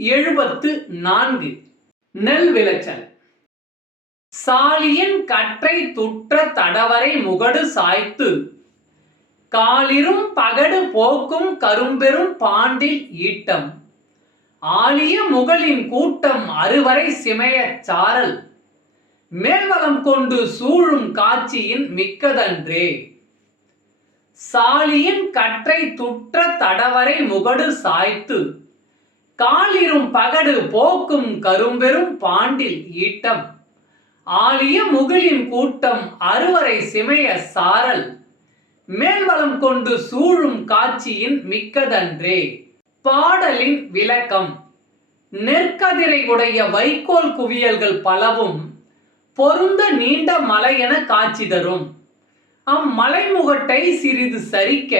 எழுபத்து நான்கு. நெல் விளைச்சல். சாலியின் கற்றை துற்ற தடவரை முகடு சாய்த்து. காலிரும் பகடு போக்கும் கரும்பெரும் பாண்டில் ஈட்டம். ஆலிய முகளின் கூட்டம் அறுவரை சிமையச் சாரல். மேல்வளம் கொண்டு சூழும் காட்சியின் மிக்கதன்றே. சாலியின் கற்றை துற்ற தடவரை முகடு சாய்த்து. காலிரும் பகடு போக்கும் கரும்பெரும் பாண்டில் ஈட்டம். ஆலிய முகிலின் கூட்டம் அறுவரை சிமைய சாரல். மேல்வளம் கொண்டு சூழும் காட்சியின் மிக்கதன்றே. பாடலின் விளக்கம். நெற்கதிரை உடைய வைக்கோல் குவியல்கள் பலவும் பொருந்த நீண்ட மலை என காட்சி தரும். அம்மலைமுகட்டை சிறிது சரிக்க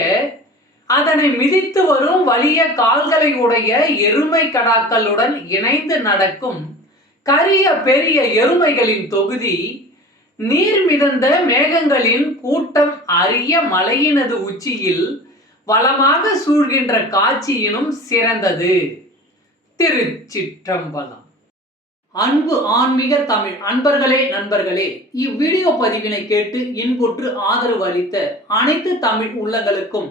அதனை மிதித்து வரும் வலிய கால்களை உடைய எருமை கடாக்களுடன் இணைந்து நடக்கும் கரிய பெரிய எருமைகளின் தொகுதி நீர் மிதந்த மேகங்களின் கூட்டம் அரிய மலையினது உச்சியில் வளமாக சூழ்கின்ற காட்சியினும் சிறந்தது. திருச்சிற்றம்பலம். அன்பு ஆன்மீக தமிழ் அன்பர்களே நண்பர்களே இவ்வீடியோ பதிவினை கேட்டு இன்புற்று ஆதரவு அளித்த அனைத்து தமிழ் உள்ளங்களுக்கும்